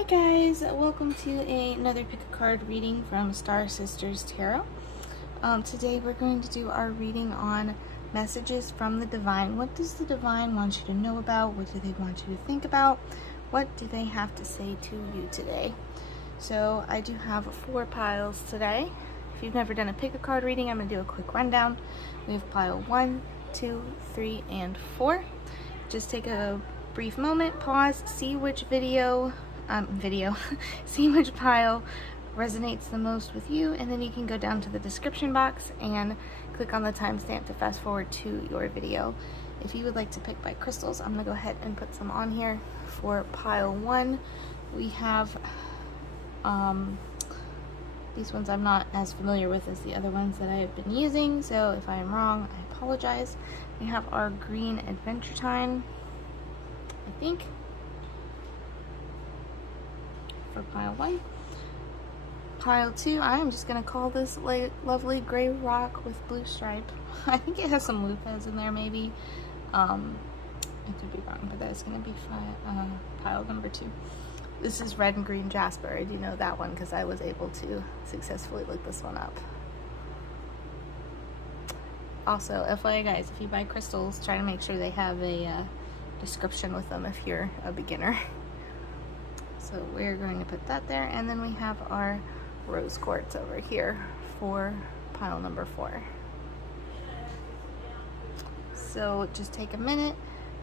Hi guys, welcome to another pick a card reading from Star Sisters Tarot. Today we're going to do our reading on messages from the Divine. What does the Divine want you to know about? What do they want you to think about? What do they have to say to you today? So I do have 4 piles today. If you've never done a pick a card reading, I'm going to do a quick rundown. We have pile 1, 2, 3, and 4. Just take a brief moment, pause, see which see which pile resonates the most with you, and then you can go down to the description box and click on the timestamp to fast forward to your video. If you would like to pick by crystals, I'm gonna go ahead and put some on here. For pile 1, we have these ones I'm not as familiar with as the other ones that I have been using, so if I am wrong, I apologize. We have our green adventure time, I think, for pile 1. Pile 2, I am just going to call this lovely gray rock with blue stripe. I think it has some lupus in there maybe. I could be wrong, but that is going to be pile number 2. This is red and green jasper. I do know that one because I was able to successfully look this one up. Also, FYI guys, if you buy crystals, try to make sure they have a description with them if you're a beginner. So we're going to put that there, and then we have our rose quartz over here for pile number 4. So just take a minute,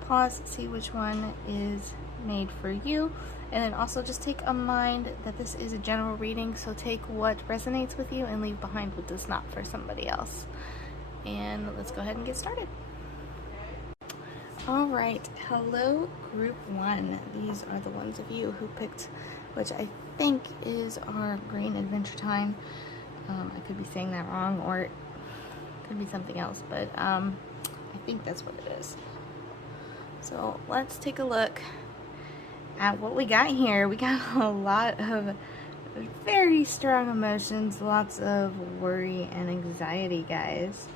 pause, see which one is made for you, and then also just take a mind that this is a general reading, so take what resonates with you and leave behind what does not for somebody else. And let's go ahead and get started. Alright, hello group 1. These are the ones of you who picked, which I think is our green adventure time. I could be saying that wrong, or it could be something else, but I think that's what it is. So let's take a look at what we got here. We got a lot of very strong emotions, lots of worry and anxiety, guys.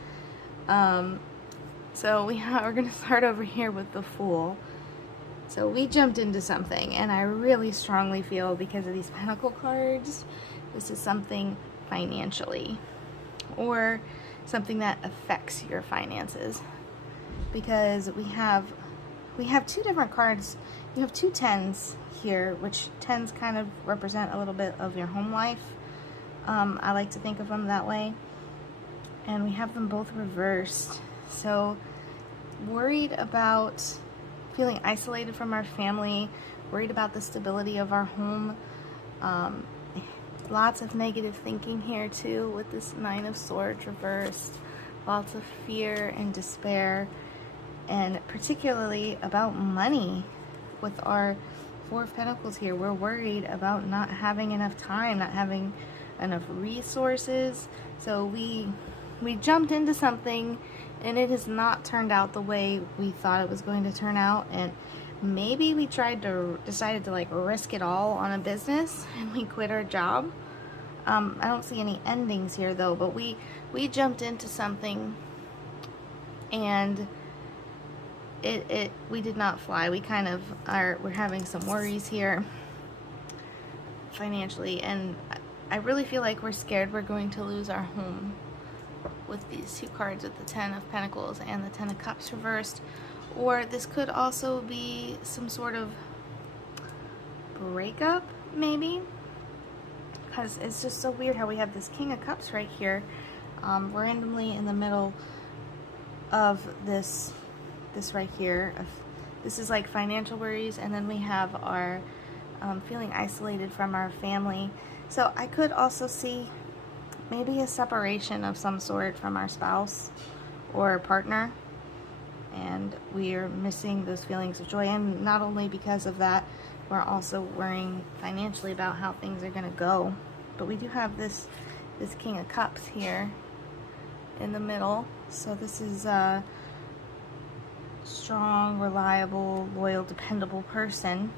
So we're going to start over here with the Fool. So we jumped into something, and I really strongly feel because of these Pentacle cards, this is something financially, or something that affects your finances. Because we have 2 different cards. You have 2 10s here, which 10s kind of represent a little bit of your home life. I like to think of them that way. And we have them both reversed. So worried about feeling isolated from our family, worried about the stability of our home. Lots of negative thinking here too with this 9 of Swords reversed. Lots of fear and despair, and particularly about money with our 4 of Pentacles here. We're worried about not having enough time, not having enough resources. So we jumped into something, and it has not turned out the way we thought it was going to turn out. And maybe we decided to like risk it all on a business, and we quit our job. I don't see any endings here though, but we jumped into something, and we did not fly. We kind of we're having some worries here financially, and I really feel like we're scared we're going to lose our home with these 2 cards, with the 10 of Pentacles and the 10 of Cups reversed. Or this could also be some sort of breakup, maybe, because it's just so weird how we have this King of Cups right here randomly in the middle of this right here. This is like financial worries, and then we have our feeling isolated from our family. So I could also see maybe a separation of some sort from our spouse or partner, and we're missing those feelings of joy. And not only because of that, we're also worrying financially about how things are going to go. But we do have this King of Cups here in the middle. So this is a strong, reliable, loyal, dependable person.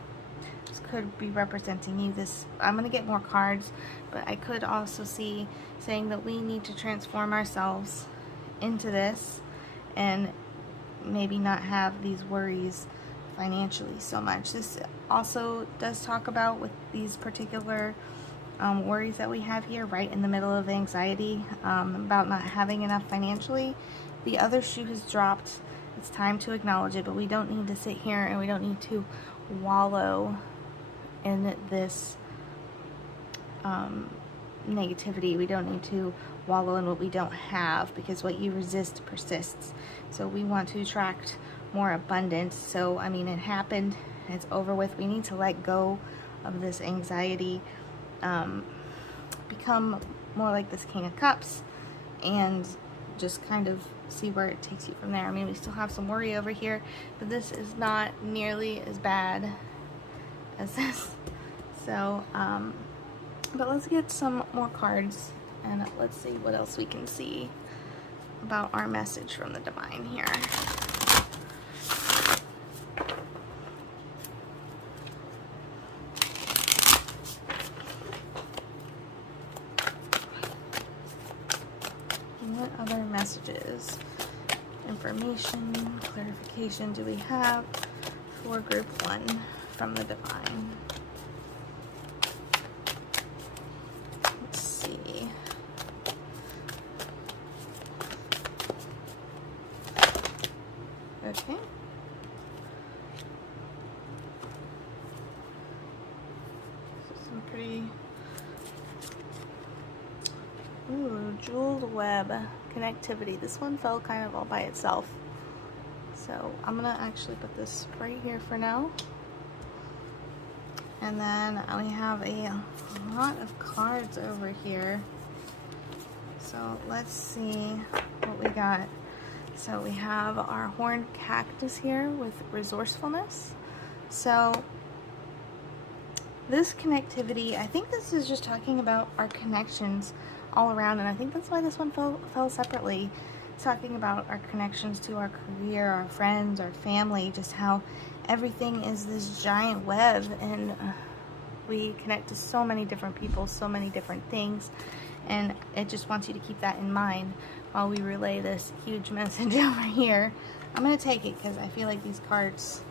This could be representing you. I'm going to get more cards, but I could also see saying that we need to transform ourselves into this and maybe not have these worries financially so much. This also does talk about, with these particular worries that we have here, right in the middle of anxiety, about not having enough financially. The other shoe has dropped. It's time to acknowledge it, but we don't need to sit here and we don't need to wallow in this negativity. We don't need to wallow in what we don't have, because what you resist persists. So we want to attract more abundance. So I mean, it happened, it's over with. We need to let go of this anxiety, become more like this King of Cups, and just kind of see where it takes you from there. I mean, we still have some worry over here, but this is not nearly as bad as this. So but let's get some more cards and let's see what else we can see about our message from the divine here. What other messages, information, clarification do we have for group 1 from the divine? Let's see. Okay. Some pretty... Ooh, jeweled web, connectivity. This one fell kind of all by itself. So I'm gonna actually put this right here for now. And then we have a lot of cards over here. So let's see what we got. So we have our horned cactus here with resourcefulness. So this connectivity, I think this is just talking about our connections all around, and I think that's why this one fell separately. It's talking about our connections to our career, our friends, our family, just how everything is this giant web, and we connect to so many different people, so many different things, and it just wants you to keep that in mind while we relay this huge message over here. I'm going to take it because I feel like these cards,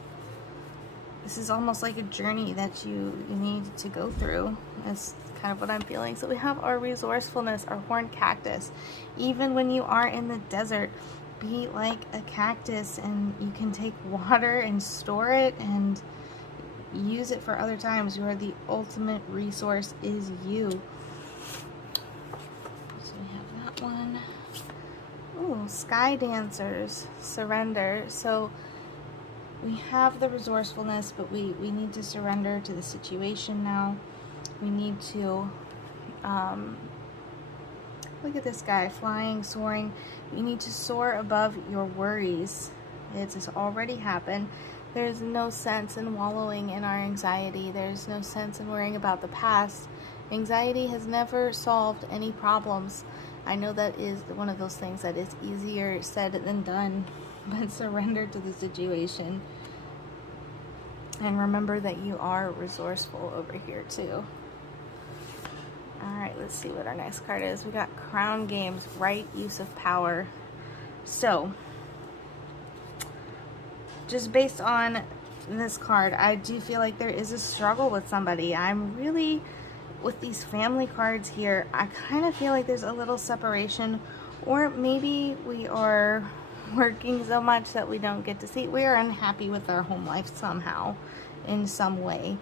this is almost like a journey that you need to go through. It's kind of what I'm feeling. So we have our resourcefulness, our horned cactus. Even when you are in the desert, be like a cactus, and you can take water and store it and use it for other times. You are the ultimate resource, is you. So we have that one. Ooh, sky dancers, surrender. So we have the resourcefulness, but we need to surrender to the situation now. We need to, look at this guy, flying, soaring. You need to soar above your worries. It's already happened. There's no sense in wallowing in our anxiety. There's no sense in worrying about the past. Anxiety has never solved any problems. I know that is one of those things that is easier said than done, but surrender to the situation. And remember that you are resourceful over here too. Alright, let's see what our next card is. We got Crown Games, right use of power. So, just based on this card, I do feel like there is a struggle with somebody. I'm really, with these family cards here, I kind of feel like there's a little separation, or maybe we are working so much that we don't get to see. We are unhappy with our home life somehow, in some way.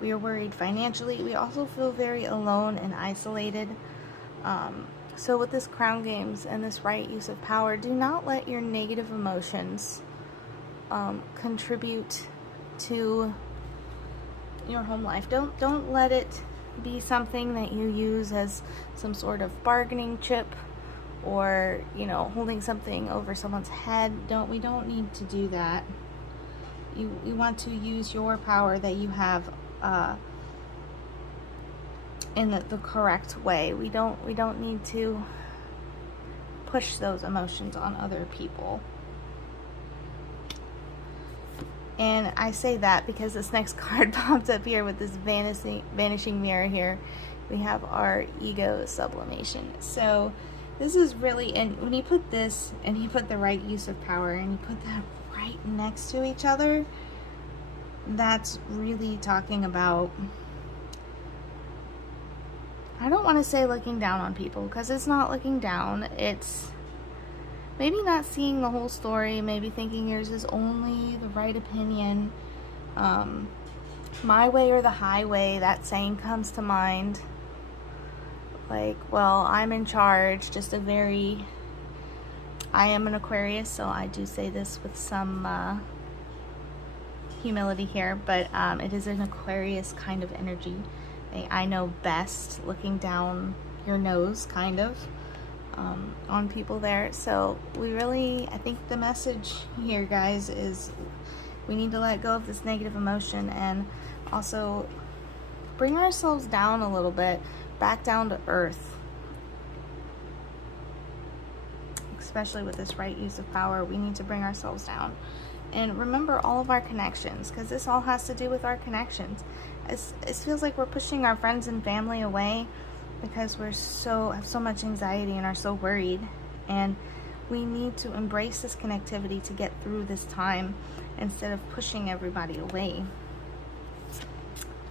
We are worried financially. We also feel very alone and isolated. So with this Crown Games and this right use of power, do not let your negative emotions contribute to your home life. Don't let it be something that you use as some sort of bargaining chip, or, you know, holding something over someone's head. We don't need to do that. You want to use your power that you have in the correct way. We don't need to push those emotions on other people. And I say that because this next card popped up here with this vanishing mirror here. We have our ego sublimation. So this is really, and when you put this and you put the right use of power and you put that right next to each other, that's really talking about, I don't want to say looking down on people, because it's not looking down. It's maybe not seeing the whole story, maybe thinking yours is only the right opinion. My way or the highway, that saying comes to mind. Like, well, I'm in charge. Just a very, I am an Aquarius, so I do say this with some humility here, but it is an Aquarius kind of energy. I know best, looking down your nose, kind of, on people there. So we really, I think the message here, guys, is we need to let go of this negative emotion and also bring ourselves down a little bit, back down to earth. Especially with this right use of power, we need to bring ourselves down. And remember all of our connections, because this all has to do with our connections. It feels like we're pushing our friends and family away because we're have so much anxiety and are so worried. And we need to embrace this connectivity to get through this time instead of pushing everybody away.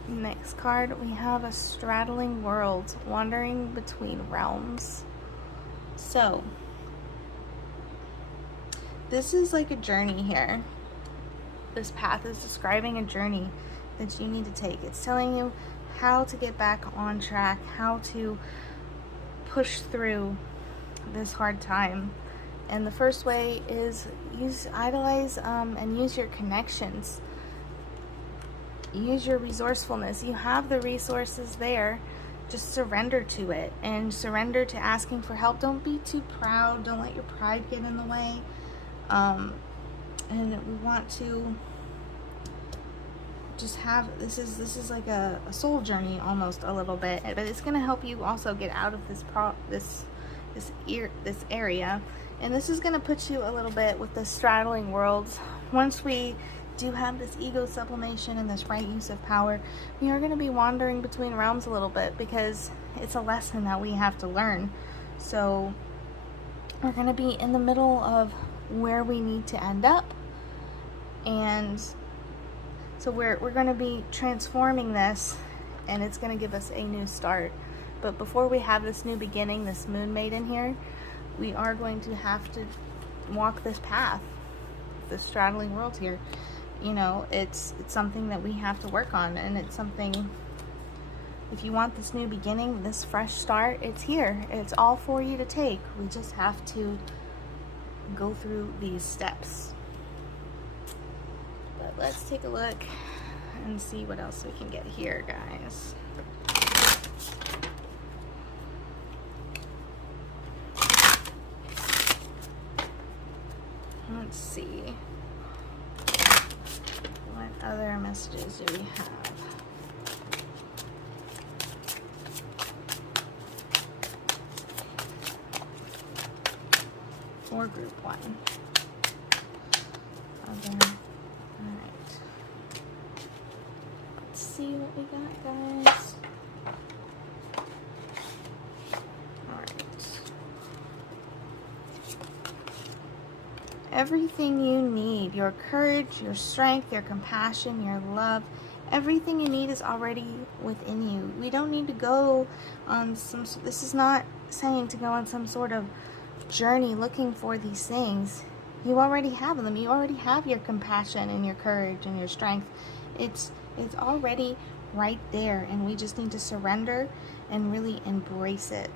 Next card, we have a straddling world, wandering between realms. So this is like a journey here. This path is describing a journey that you need to take. It's telling you how to get back on track, how to push through this hard time. And the first way is idolize and use your connections. Use your resourcefulness. You have the resources there. Just surrender to it and surrender to asking for help. Don't be too proud. Don't let your pride get in the way. And we want to just have, this is like a soul journey almost a little bit, but it's going to help you also get out of this area. And this is going to put you a little bit with the straddling worlds. Once we do have this ego sublimation and this right use of power, we are going to be wandering between realms a little bit because it's a lesson that we have to learn. So we're going to be in the middle of where we need to end up, and so we're going to be transforming this, and it's going to give us a new start. But before we have this new beginning, this moon maiden here, we are going to have to walk this path, this straddling world here. You know, it's something that we have to work on, and it's something, if you want this new beginning, this fresh start, it's here. It's all for you to take. We just have to go through these steps. But let's take a look and see what else we can get here, guys. Let's see. What other messages do we have? For group one. Alright. Let's see what we got, guys. Alright. Everything you need, your courage, your strength, your compassion, your love, everything you need is already within you. We don't need to go on this is not saying to go on some sort of journey looking for these things. You already have them. You already have your compassion and your courage and your strength. It's already right there, and we just need to surrender and really embrace it.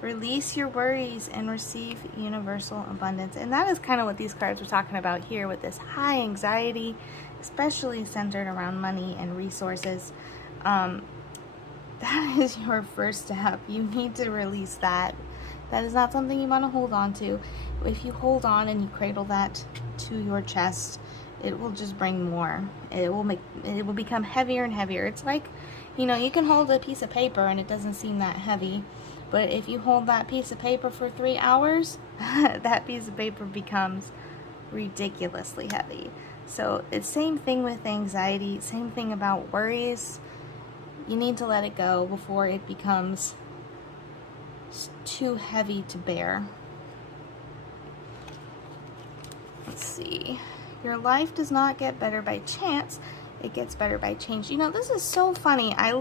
Release your worries and receive universal abundance. And that is kind of what these cards are talking about here with this high anxiety, especially centered around money and resources. That is your first step. You need to release that. That is not something you want to hold on to. If you hold on and you cradle that to your chest, it will just bring more. It will become heavier and heavier. It's like, you know, you can hold a piece of paper and it doesn't seem that heavy, but if you hold that piece of paper for 3 hours, that piece of paper becomes ridiculously heavy. So it's same thing with anxiety, same thing about worries. You need to let it go before it becomes too heavy to bear. Let's see. Your life does not get better by chance. It gets better by change. You know, this is so funny. I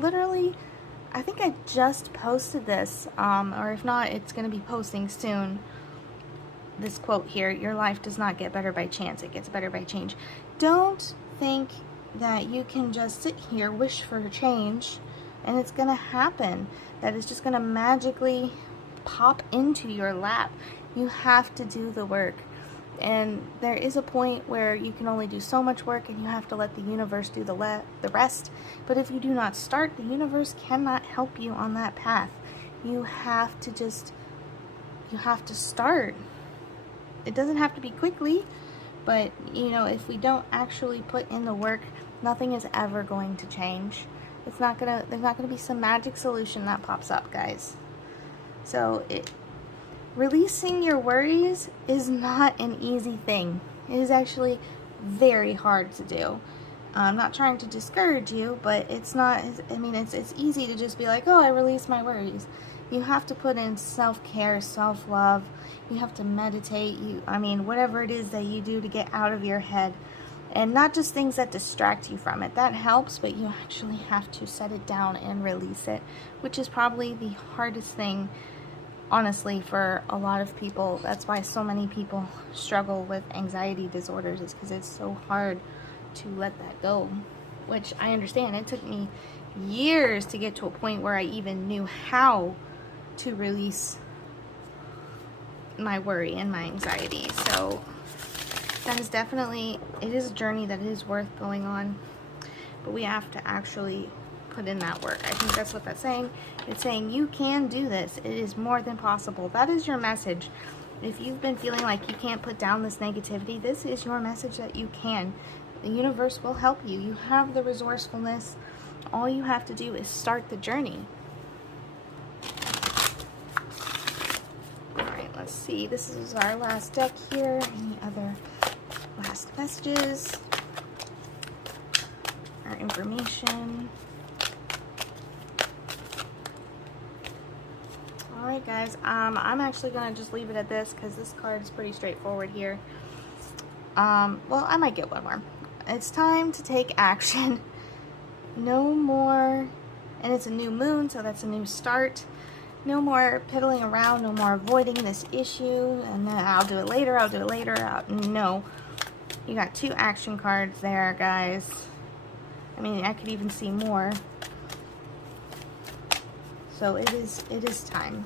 think I just posted this, or if not, it's going to be posting soon. This quote here, your life does not get better by chance. It gets better by change. Don't think that you can just sit here, wish for change, and it's going to happen. That it's just going to magically pop into your lap. You have to do the work. And there is a point where you can only do so much work and you have to let the universe do the rest. But if you do not start, the universe cannot help you on that path. You have to start. It doesn't have to be quickly, but you know, if we don't actually put in the work, nothing is ever going to change. There's not gonna be some magic solution that pops up, guys. So releasing your worries is not an easy thing. It is actually very hard to do. I'm not trying to discourage you, but it's not, I mean, it's easy to just be like, oh, I release my worries. You have to put in self-care, self-love. You have to meditate. I mean, whatever it is that you do to get out of your head. And not just things that distract you from it. That helps, but you actually have to set it down and release it, which is probably the hardest thing, honestly, for a lot of people. That's why so many people struggle with anxiety disorders, is because it's so hard to let that go, which I understand. It took me years to get to a point where I even knew how to release my worry and my anxiety. So that is definitely, it is a journey that is worth going on, but we have to actually put in that work. I think that's what that's saying. It's saying you can do this. It is more than possible. That is your message. If you've been feeling like you can't put down this negativity, this is your message that you can. The universe will help you. You have the resourcefulness. All you have to do is start the journey. Alright, let's see. This is our last deck here. Any other last messages? Our information. Alright guys, I'm actually going to just leave it at this because this card is pretty straightforward here. Well, I might get one more. It's time to take action. No more, and it's a new moon, so that's a new start. No more piddling around, no more avoiding this issue, and then I'll do it later, I'll do it later. No. You got 2 action cards there, guys. I mean, I could even see more. So it is time.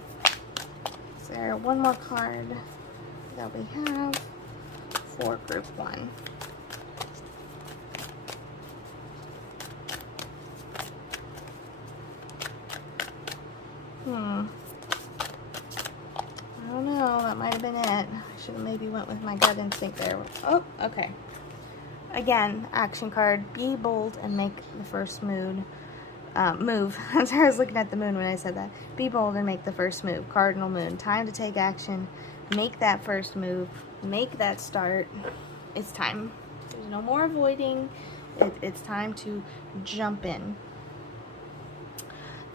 Is there one more card that we have for group 1? I don't know, that might have been it. I should have maybe went with my gut instinct there. Oh, okay. Again, action card, be bold and make the first move. Move. I'm sorry, I was looking at the moon when I said that. Be bold and make the first move. Cardinal moon. Time to take action. Make that first move. Make that start. It's time. There's no more avoiding. It's time to jump in.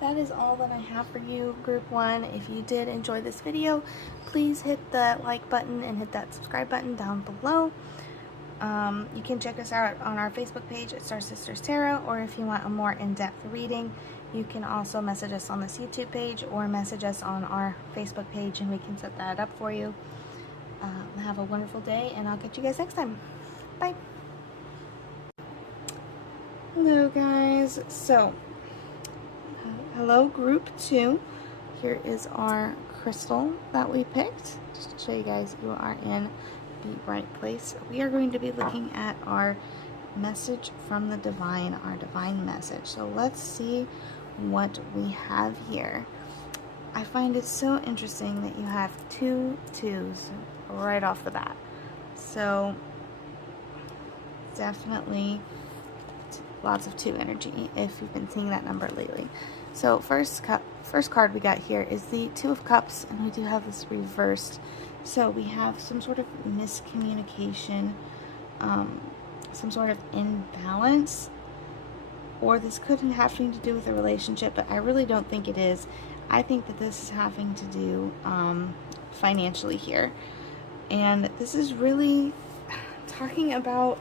That is all that I have for you, group 1. If you did enjoy this video, please hit the like button and hit that subscribe button down below. You can check us out on our Facebook page at Star Sisters Tarot, or if you want a more in-depth reading, you can also message us on this YouTube page or message us on our Facebook page and we can set that up for you. Have a wonderful day, and I'll catch you guys next time. Bye. Hello guys. So hello group 2. Here is our crystal that we picked. Just to show you guys you are in the right place. We are going to be looking at our message from the divine, our divine message. So let's see what we have here. I find it so interesting that you have 2 2s right off the bat. So definitely lots of 2 energy if you've been seeing that number lately. So first card we got here is the 2 of Cups, and we do have this reversed. So we have some sort of miscommunication, some sort of imbalance, or this could have having to do with a relationship, but I really don't think it is. I think that this is having to do financially here. And this is really, talking about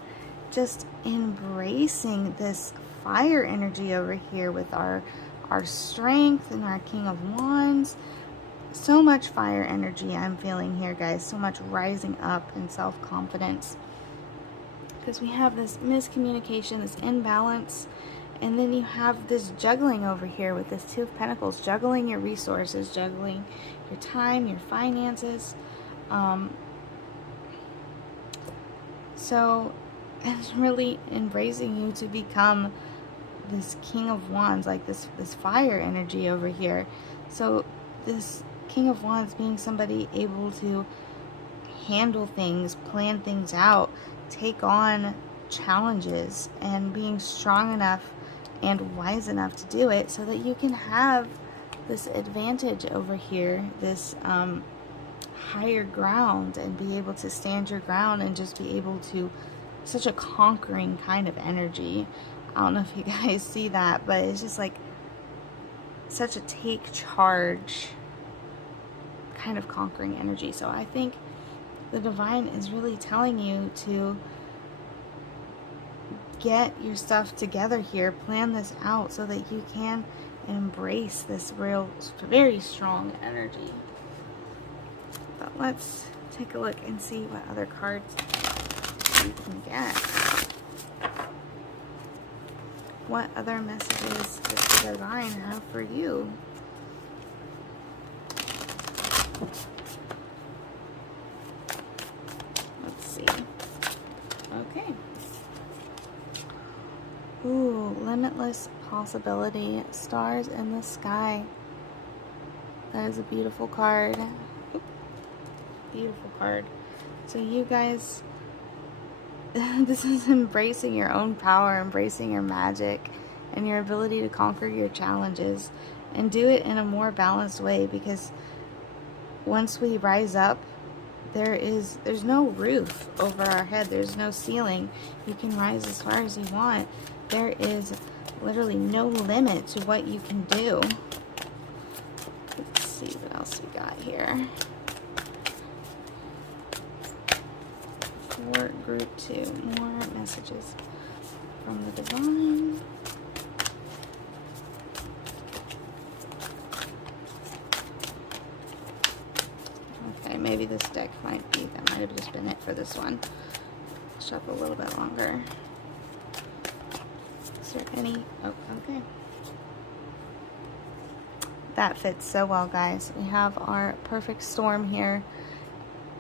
just embracing this fire energy over here with our strength and our King of Wands. So much fire energy I'm feeling here, guys. So much rising up and self-confidence. Because we have this miscommunication, this imbalance, and then you have this juggling over here with this Two of Pentacles, juggling your resources, juggling your time, your finances. So it's really embracing you to become this King of Wands, like this fire energy over here. So this King of Wands being somebody able to handle things, plan things out, take on challenges, and being strong enough and wise enough to do it so that you can have this advantage over here, this higher ground, and be able to stand your ground and just be able to, such a conquering kind of energy. I don't know if you guys see that, but it's just like such a take charge kind of conquering energy. So I think the divine is really telling you to get your stuff together here, plan this out so that you can embrace this real, very strong energy. But let's take a look and see what other cards you can get. What other messages does the divine have for you? Let's see. Okay. Ooh, limitless possibility. Stars in the sky. That is a beautiful card. Beautiful card. So you guys, this is embracing your own power, embracing your magic, and your ability to conquer your challenges, and do it in a more balanced way, because once we rise up, there's no roof over our head, there's no ceiling. You can rise as far as you want. There is literally no limit to what you can do. Let's see what else we got here. For group 2, more messages from the divine. Okay, maybe this deck might have just been it for this one. Shuffle a little bit longer. Is there any? Oh, okay. That fits so well, guys. We have our perfect storm here.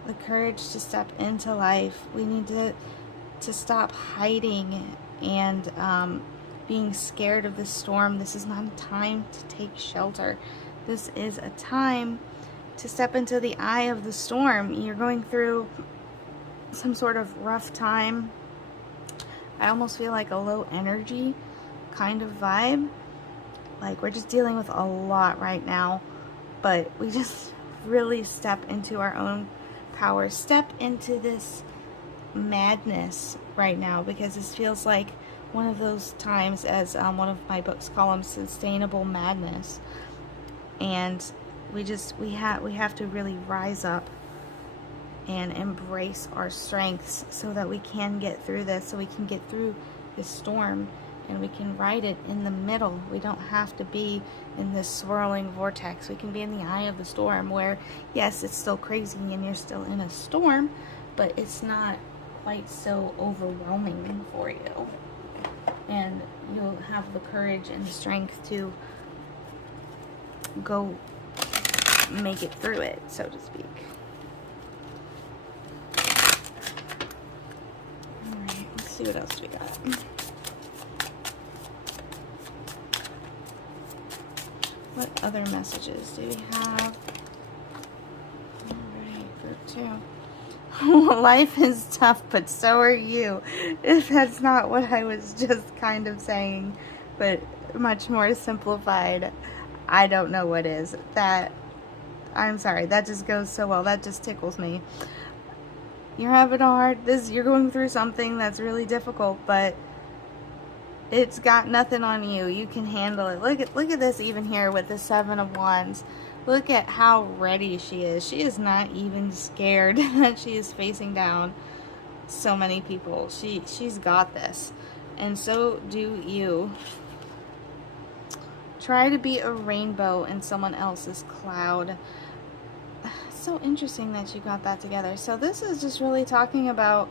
The courage to step into life. We need to stop hiding and being scared of the storm. This is not a time to take shelter. This is a time to step into the eye of the storm. You're going through some sort of rough time. I almost feel like a low energy kind of vibe. Like we're just dealing with a lot right now, but we just really step into our own power, step into this madness right now, because this feels like one of those times, as one of my books calls them, sustainable madness. And we have to really rise up and embrace our strengths so that we can get through this, so we can get through this storm and we can ride it in the middle. We don't have to be in this swirling vortex. We can be in the eye of the storm where, yes, it's still crazy and you're still in a storm, but it's not quite so overwhelming for you. And you'll have the courage and the strength to go make it through it, so to speak. Alright, let's see what else we got. What other messages do we have? Alright, group 2. Life is tough, but so are you. If that's not what I was just kind of saying, but much more simplified, I don't know what is. I'm sorry, that just goes so well. That just tickles me. You're having a you're going through something that's really difficult, but it's got nothing on you. You can handle it. Look at this even here with the 7 of Wands. Look at how ready she is. She is not even scared that she is facing down so many people. She's got this, and so do you. Try to be a rainbow in someone else's cloud. It's so interesting that you got that together. So this is just really talking about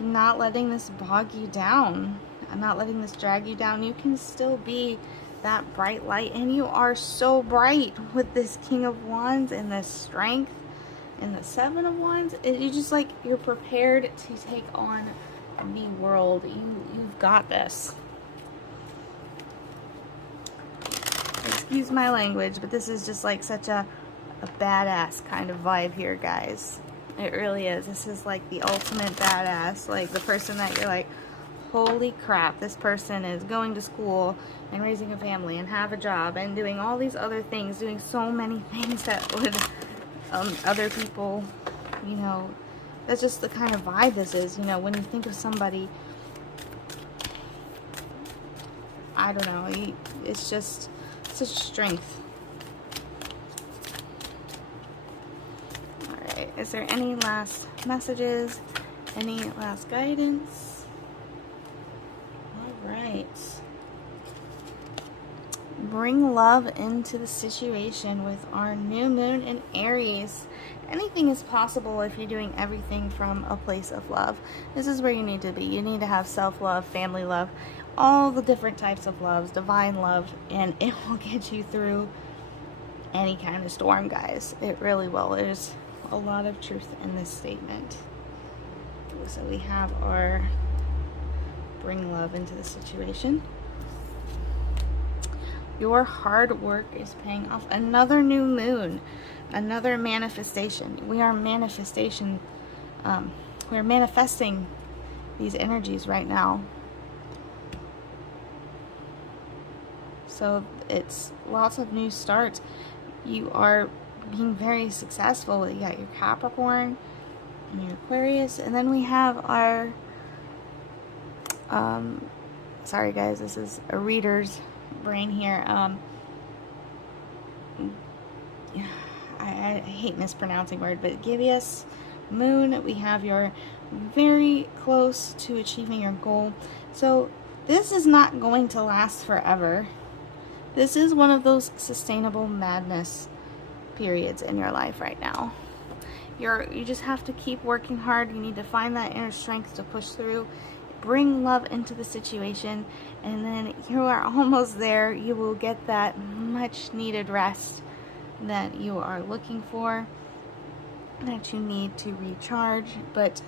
not letting this bog you down, and not letting this drag you down. You can still be that bright light, and you are so bright with this King of Wands and this strength and the Seven of Wands. You just like, you're prepared to take on the world. You've got this. Excuse my language, but this is just like such a badass kind of vibe here, guys. It really is. This is like the ultimate badass, like the person that you're like, holy crap, this person is going to school and raising a family and have a job and doing all these other things, doing so many things that would other people, you know, that's just the kind of vibe this is. You know, when you think of somebody, I don't know, it's just such strength. Alright, is there any last messages? Any last guidance? Alright. Bring love into the situation with our new moon in Aries. Anything is possible if you're doing everything from a place of love. This is where you need to be. You need to have self-love, family love, all the different types of loves, divine love, and it will get you through any kind of storm, guys. It really will. There's a lot of truth in this statement. So we have our bring love into the situation. Your hard work is paying off. Another new moon, another manifestation. We are manifestation. We're manifesting these energies right now. So it's lots of new starts. You are being very successful. You got your Capricorn and your Aquarius, and then we have our sorry guys, this is a reader's brain here. I hate mispronouncing word, but Gibeus moon. We have your very close to achieving your goal. So this is not going to last forever. This is one of those sustainable madness periods in your life right now. You just have to keep working hard. You need to find that inner strength to push through. Bring love into the situation, and then you are almost there. You will get that much needed rest that you are looking for, that you need to recharge. But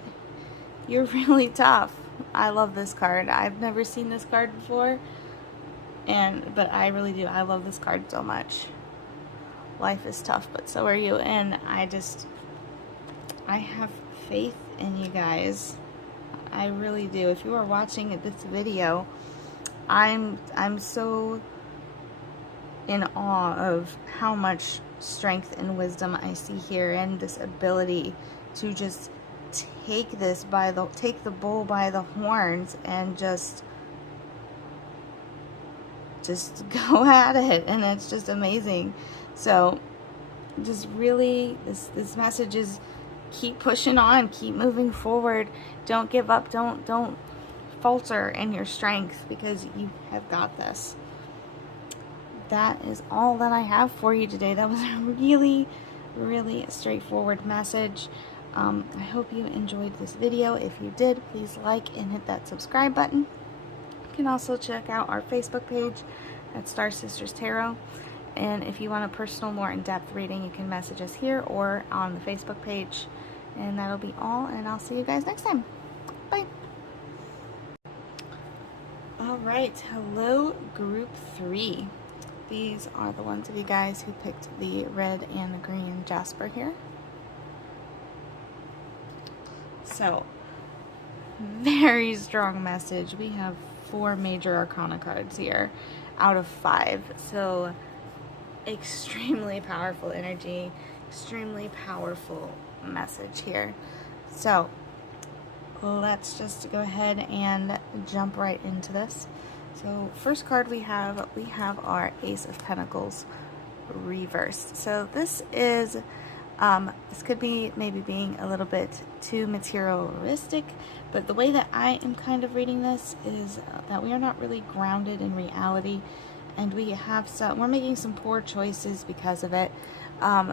you're really tough. I love this card. I've never seen this card before, but I really do. I love this card so much. Life is tough, but so are you. And I have faith in you guys. I really do. If you are watching this video, I'm so in awe of how much strength and wisdom I see here, and this ability to just take the bull by the horns and just go at it, and it's just amazing. So just really, this message is keep pushing on, keep moving forward. Don't give up. Don't falter in your strength, because you have got this. That is all that I have for you today. That was a really, really straightforward message. I hope you enjoyed this video. If you did, please like and hit that subscribe button. You can also check out our Facebook page at Star Sisters Tarot. And if you want a personal, more in-depth reading, you can message us here or on the Facebook page. And that'll be all, and I'll see you guys next time. Bye. Alright, hello group 3. These are the ones of you guys who picked the red and the green jasper here. So, very strong message. We have 4 major arcana cards here out of 5. So, extremely powerful energy, extremely powerful message here. So let's just go ahead and jump right into this. So first card we have our Ace of Pentacles reversed. So this is This could be maybe being a little bit too materialistic, but the way that I am kind of reading this is that we are not really grounded in reality, and we're making some poor choices because of it.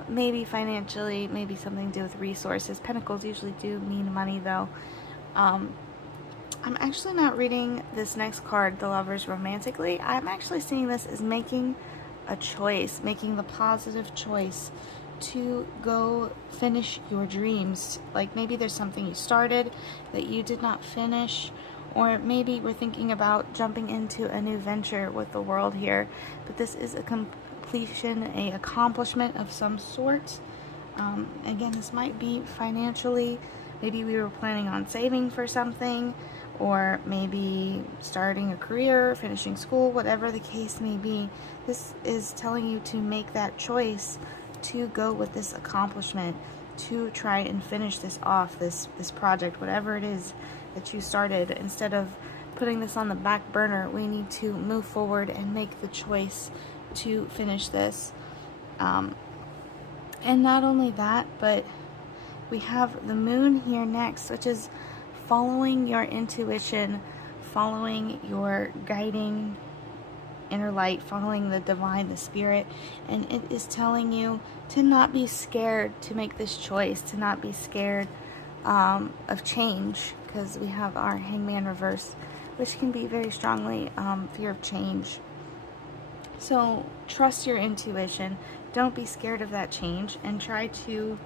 Maybe financially, maybe something to do with resources. Pentacles usually do mean money, though. I'm actually not reading this next card, the Lovers, romantically. I'm actually seeing this as making a choice, making the positive choice to go finish your dreams. Like maybe there's something you started that you did not finish, or maybe we're thinking about jumping into a new venture with the world here, but this is a completion, a accomplishment of some sort. Again, this might be financially. Maybe we were planning on saving for something, or maybe starting a career, finishing school, whatever the case may be. This is telling you to make that choice to go with this accomplishment, to try and finish this off, this project, whatever it is that you started. Instead of putting this on the back burner, we need to move forward and make the choice to finish this. And not only that, but we have the moon here next, which is following your intuition, following your guiding inner light, following the divine, the spirit. And it is telling you to not be scared to make this choice, to not be scared of change, because we have our Hangman reverse, which can be very strongly fear of change. So trust your intuition. Don't be scared of that change, and try to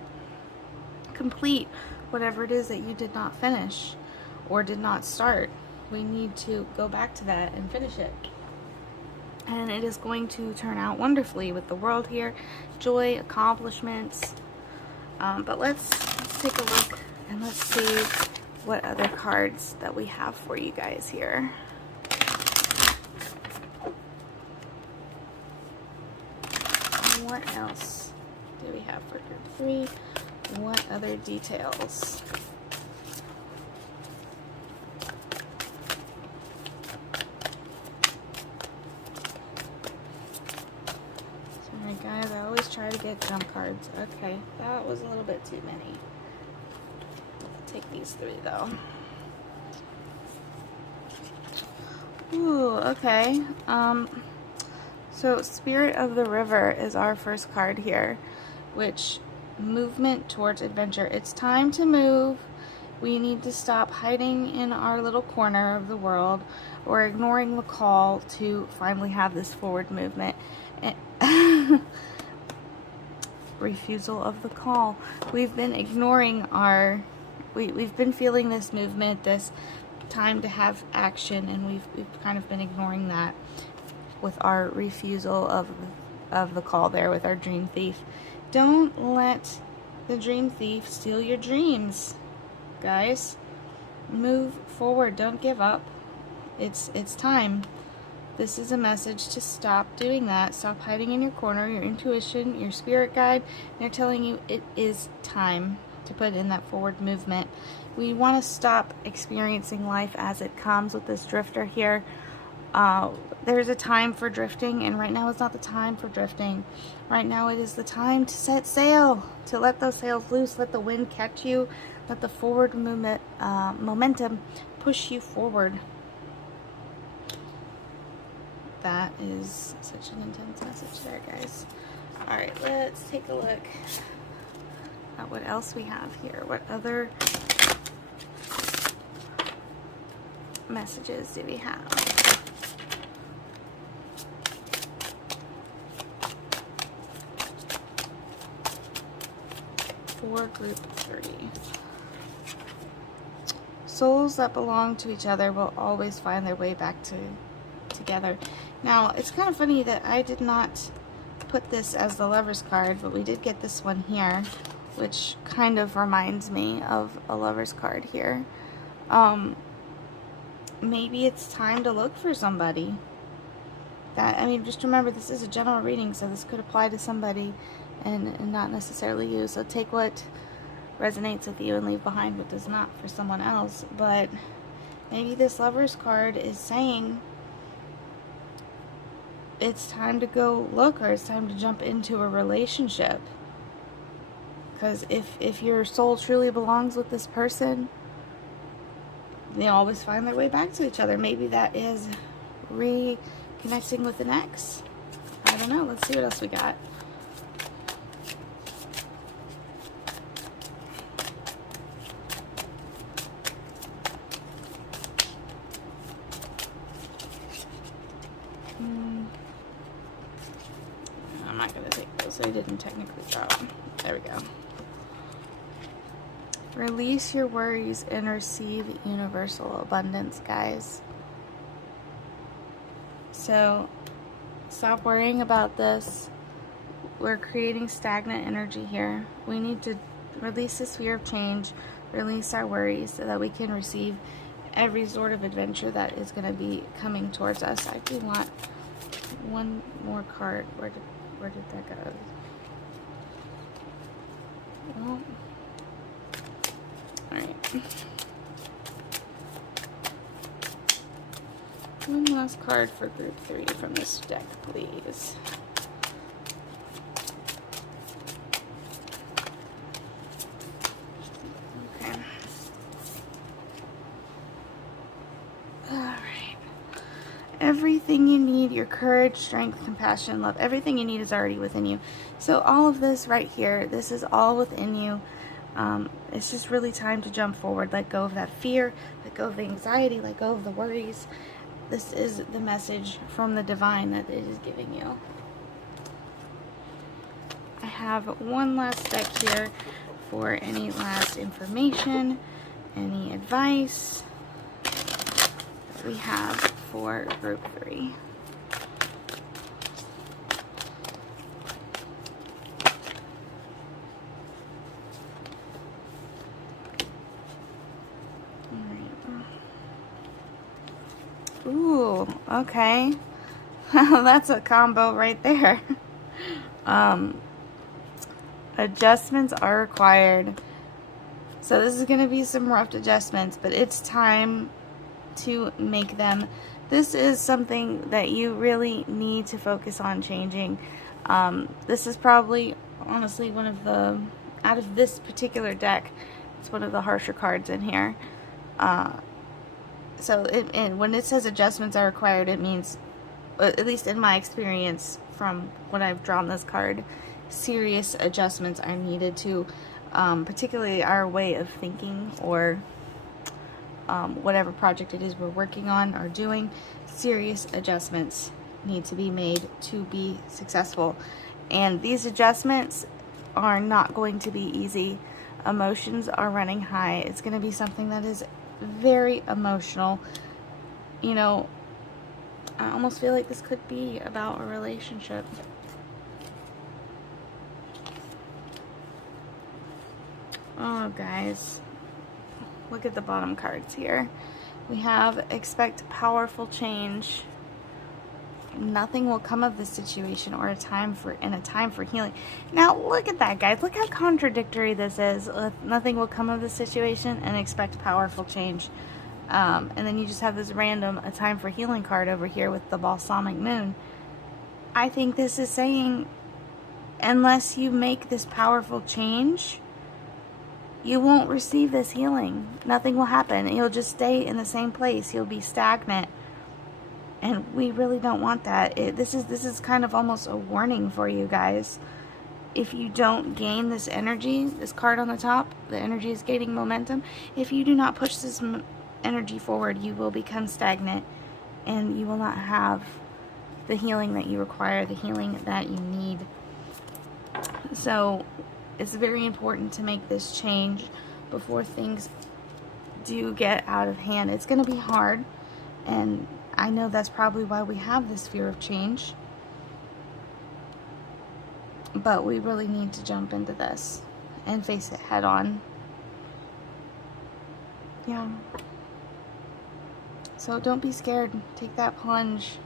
complete whatever it is that you did not finish or did not start. We need to go back to that and finish it. And it is going to turn out wonderfully with the world here. Joy, accomplishments. But let's take a look and let's see what other cards that we have for you guys here. What else do we have for group 3? What other details? Sorry guys, I always try to get jump cards. Okay, that was a little bit too many. I'll take these 3 though. Ooh, okay. So Spirit of the River is our first card here, which movement towards adventure. It's time to move. We need to stop hiding in our little corner of the world or ignoring the call to finally have this forward movement. Refusal of the call. We've been ignoring our, we've been feeling this movement, this time to have action, and we've kind of been ignoring that with our refusal of the call there with our dream thief. Don't let the dream thief steal your dreams, guys. Move forward. Don't give up. It's time. This is a message to stop doing that. Stop hiding in your corner. Your intuition, your spirit guide, they're telling you it is time to put in that forward movement. We want to stop experiencing life as it comes with this drifter here. There's a time for drifting, and right now is not the time for drifting. Right now it is the time to set sail, to let those sails loose, let the wind catch you, let the forward movement, momentum push you forward. That is such an intense message there, guys. Alright, let's take a look at what else we have here. What other messages do we have? For group 30. Souls that belong to each other will always find their way back together. Now, it's kind of funny that I did not put this as the Lover's card, but we did get this one here, which kind of reminds me of a Lover's card here. Maybe it's time to look for somebody. I mean, just remember, this is a general reading, so this could apply to somebody and not necessarily you. So take what resonates with you and leave behind what does not for someone else. But maybe this Lover's card is saying it's time to go look, or it's time to jump into a relationship. Because if your soul truly belongs with this person, they always find their way back to each other. Maybe that is reconnecting with an ex. I don't know. Let's see what else we got. I'm not going to take those. They didn't technically drop. There we go. Release your worries and receive universal abundance, guys. So, stop worrying about this. We're creating stagnant energy here. We need to release this fear of change, release our worries so that we can receive every sort of adventure that is going to be coming towards us. I do want one more card. Where did that go? Well, alright. One last card for group 3 from this deck, please. Okay. Alright. Everything you need, your courage, strength, compassion, love, everything you need is already within you. So all of this right here, this is all within you. It's just really time to jump forward. Let go of that fear, let go of the anxiety, let go of the worries. This is the message from the divine that it is giving you. I have one last deck here for any last information, any advice that we have for group 3. Ooh, okay. That's a combo right there. Adjustments are required. So this is going to be some rough adjustments, but it's time to make them. This is something that you really need to focus on changing. This is probably, honestly, one of the, out of this particular deck, it's one of the harsher cards in here. So when it says adjustments are required, it means, at least in my experience from when I've drawn this card, serious adjustments are needed to, particularly our way of thinking or whatever project it is we're working on or doing. Serious adjustments need to be made to be successful. And these adjustments are not going to be easy. Emotions are running high. It's going to be something that is very emotional. You know, I almost feel like this could be about a relationship. Oh, guys. Look at the bottom cards here. We have expect powerful change. Nothing will come of this situation or a time for healing. Now look at that, guys. Look how contradictory this is. Nothing will come of this situation and expect powerful change. And then you just have this random a time for healing card over here with the balsamic moon. I think this is saying unless you make this powerful change, you won't receive this healing. Nothing will happen. You'll just stay in the same place. You'll be stagnant. And we really don't want that. This is kind of almost a warning for you guys. If you don't gain this energy, this card on the top, the energy is gaining momentum. If you do not push this energy forward, you will become stagnant. And you will not have the healing that you require, the healing that you need. So it's very important to make this change before things do get out of hand. It's going to be hard, and I know that's probably why we have this fear of change, but we really need to jump into this and face it head on. Yeah. So don't be scared. Take that plunge.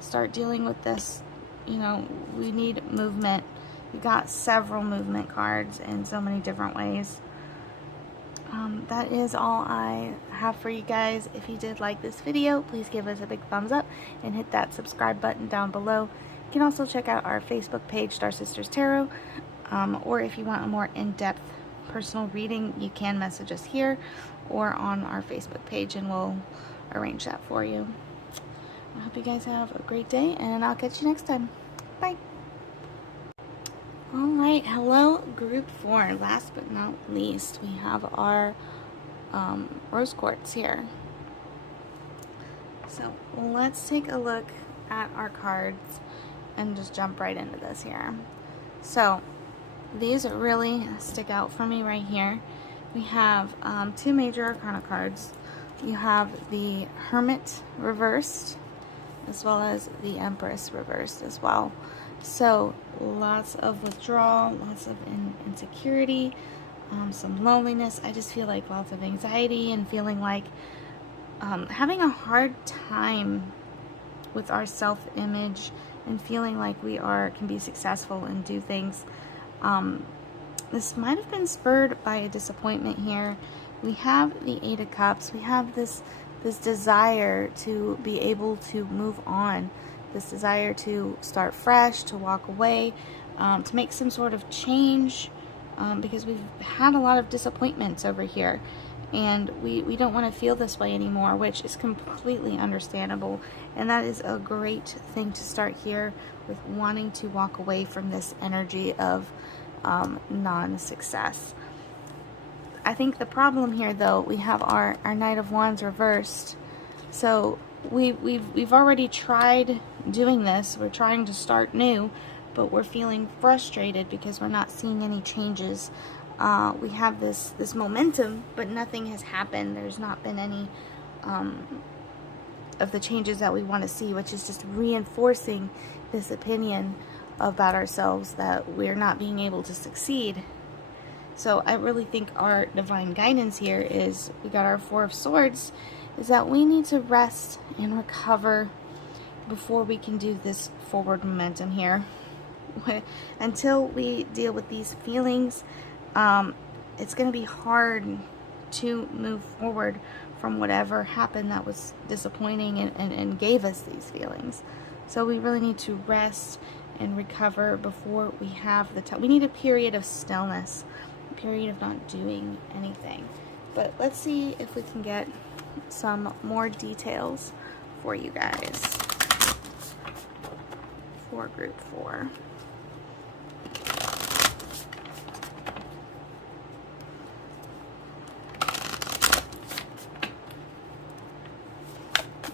Start dealing with this. You know, we need movement. We got several movement cards in so many different ways. That is all I have for you guys. If you did like this video, please give us a big thumbs up and hit that subscribe button down below. You can also check out our Facebook page, Star Sisters Tarot. Or if you want a more in-depth personal reading, you can message us here or on our Facebook page, and we'll arrange that for you. I hope you guys have a great day, and I'll catch you next time. Bye. Alright, hello group 4. Last but not least, we have our rose quartz here. So let's take a look at our cards and just jump right into this here. So these really stick out for me right here. We have 2 major arcana cards. You have the Hermit reversed, as well as the Empress reversed as well. So lots of withdrawal, lots of insecurity, some loneliness. I just feel like lots of anxiety and feeling like having a hard time with our self-image and feeling like we can be successful and do things. This might have been spurred by a disappointment here. We have the 8 of Cups. We have this desire to be able to move on, this desire to start fresh, to walk away, to make some sort of change, because we've had a lot of disappointments over here, and we don't want to feel this way anymore, which is completely understandable. And that is a great thing to start here, with wanting to walk away from this energy of non-success. I think the problem here, though, we have our Knight of Wands reversed. So we've already tried doing this. We're trying to start new, but we're feeling frustrated because we're not seeing any changes. We have this momentum, but nothing has happened. There's not been any of the changes that we want to see, which is just reinforcing this opinion about ourselves that we're not being able to succeed. So I really think our divine guidance here is, we got our 4 of Swords, is that we need to rest and recover before we can do this forward momentum here. Until we deal with these feelings, it's going to be hard to move forward from whatever happened that was disappointing and gave us these feelings. So we really need to rest and recover before we have the time. We need a period of stillness, a period of not doing anything. But let's see if we can get some more details for you guys for group 4.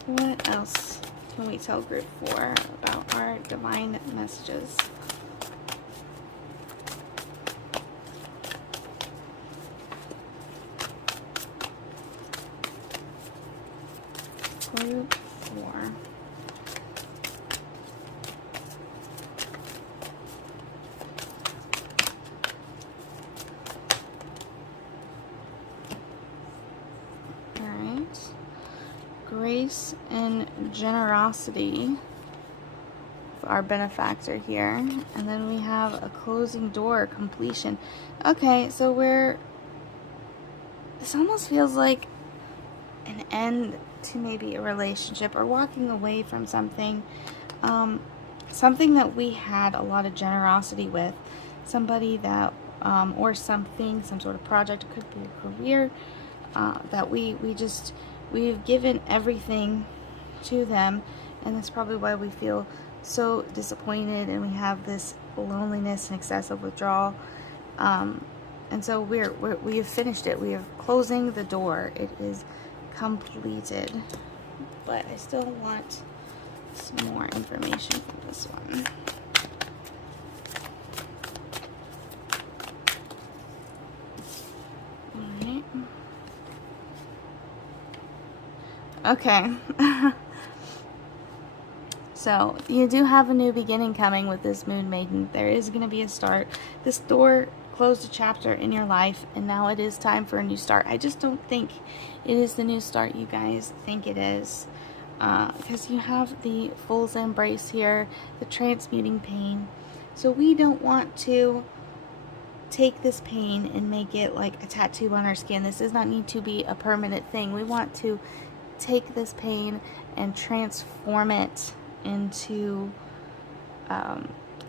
What else can we tell group 4 about our divine messages? Group 4. Alright. Grace and generosity for our benefactor here. And then we have a closing door, completion. Okay, so this almost feels like an end to maybe a relationship, or walking away from something, something that we had a lot of generosity with, somebody that, or something, some sort of project, it could be a career, that we've given everything to them, and that's probably why we feel so disappointed, and we have this loneliness and excessive withdrawal, and so we have finished it. We are closing the door. It is completed, but I still want some more information from this one. Alright. Okay. So you do have a new beginning coming with this Moon Maiden. There is going to be a start. This door closed a chapter in your life, and now it is time for a new start. I just don't think it is the new start you guys think it is, because you have the Fool's Embrace here, the transmuting pain. So we don't want to take this pain and make it like a tattoo on our skin. This does not need to be a permanent thing. We want to take this pain and transform it into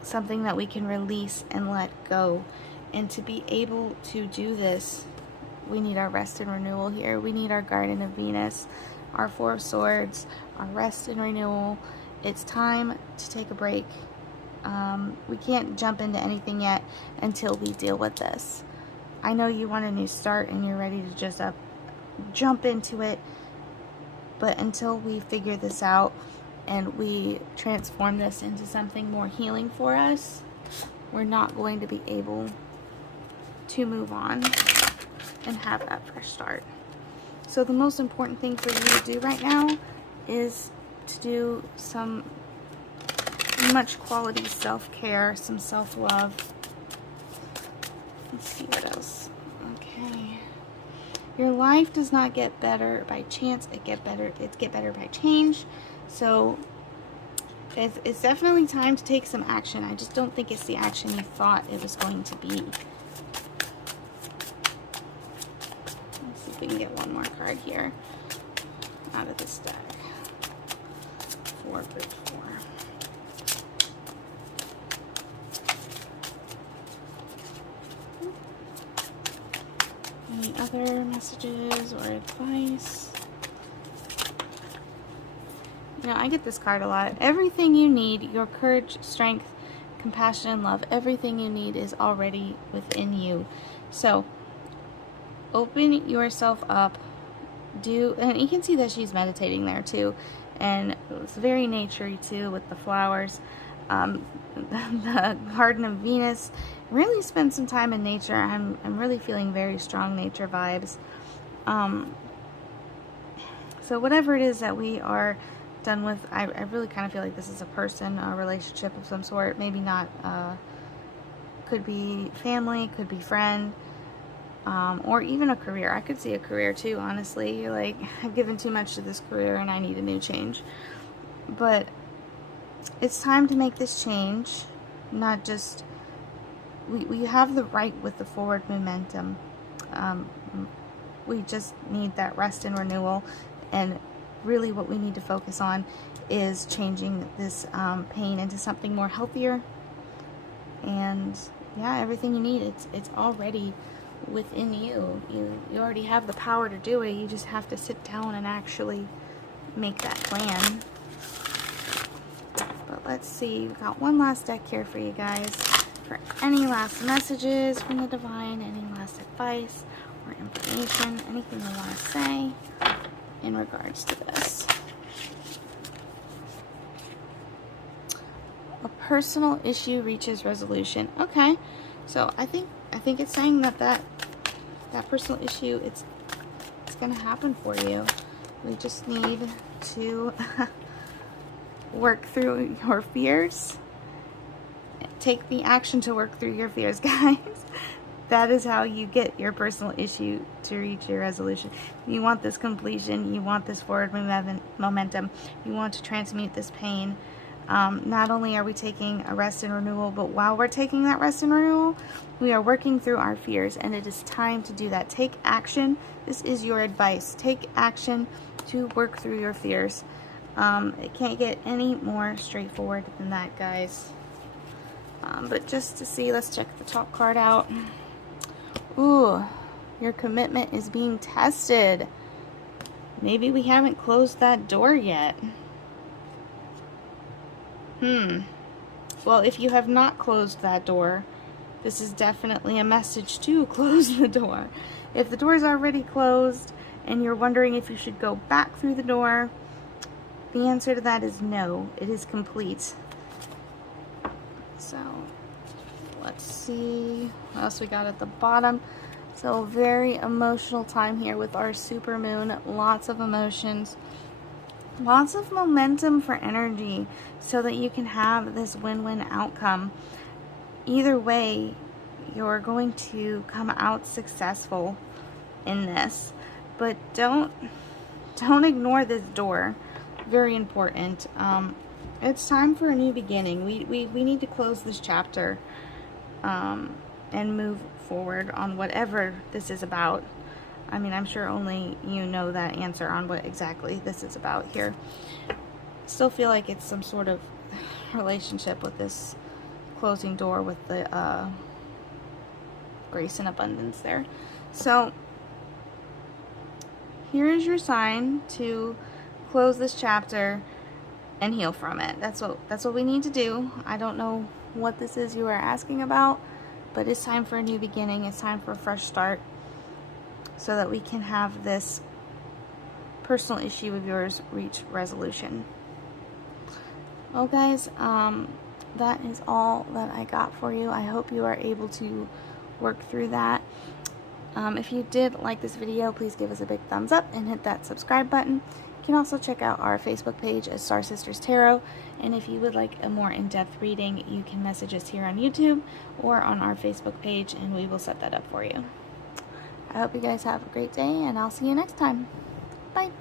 something that we can release and let go. And to be able to do this, we need our rest and renewal here. We need our Garden of Venus, our Four of Swords, our rest and renewal. It's time to take a break. We can't jump into anything yet until we deal with this. I know you want a new start and you're ready to just jump into it, but until we figure this out and we transform this into something more healing for us, we're not going to be able to move on and have that fresh start. So the most important thing for you to do right now is to do some much quality self-care, some self-love. Let's see what else. Okay. Your life does not get better by chance. It's get better by change. So it's definitely time to take some action. I just don't think it's the action you thought it was going to be. Let's see if we can get one more card here out of this deck. 4 group 4. Any other messages or advice? You know, I get this card a lot. Everything you need, your courage, strength, compassion, and love, everything you need is already within you. So, open yourself up. And you can see that she's meditating there too. And it's very naturey too with the flowers. The Garden of Venus. Really spend some time in nature. I'm really feeling very strong nature vibes. So whatever it is that we are done with, I really kind of feel like this is a person, a relationship of some sort. Maybe not, could be family, could be friend, or even a career. I could see a career too, honestly. You're like, I've given too much to this career and I need a new change. But it's time to make this change. Not just, we have the right with the forward momentum. We just need that rest and renewal. And really what we need to focus on is changing this pain into something more healthier. And yeah, everything you need, it's already within you. You already have the power to do it. You just have to sit down and actually make that plan. But let's see, we've got one last deck here for you guys for any last messages from the divine, any last advice or information, anything you want to say in regards to this. A personal issue reaches resolution. Okay, so I think it's saying that personal issue, it's going to happen for you. We just need to work through your fears. Take the action to work through your fears, guys. That is how you get your personal issue to reach your resolution. You want this completion. You want this forward momentum. You want to transmute this pain. Not only are we taking a rest and renewal, but while we're taking that rest and renewal, we are working through our fears, and it is time to do that. Take action. This is your advice. Take action to work through your fears. It can't get any more straightforward than that, guys. But just to see, let's check the top card out. Ooh, your commitment is being tested. Maybe we haven't closed that door yet. Well, if you have not closed that door, this is definitely a message to close the door. If the door is already closed and you're wondering if you should go back through the door, the answer to that is no. It is complete. So, let's see what else we got at the bottom. So, very emotional time here with our super moon. Lots of emotions. Lots of momentum for energy so that you can have this win-win outcome. Either way, you're going to come out successful in this. But don't ignore this door. Very important. It's time for a new beginning. We need to close this chapter and move forward on whatever this is about. I mean, I'm sure only you know that answer on what exactly this is about here. Still feel like it's some sort of relationship with this closing door with the grace and abundance there. So here is your sign to close this chapter and heal from it. That's what we need to do. I don't know what this is you are asking about, but it's time for a new beginning. It's time for a fresh start so that we can have this personal issue of yours reach resolution. Well, guys, that is all that I got for you. I hope you are able to work through that. If you did like this video, please give us a big thumbs up and hit that subscribe button. You can also check out our Facebook page as Star Sisters Tarot, and if you would like a more in-depth reading, you can message us here on YouTube or on our Facebook page, and we will set that up for you. I hope you guys have a great day, and I'll see you next time. Bye!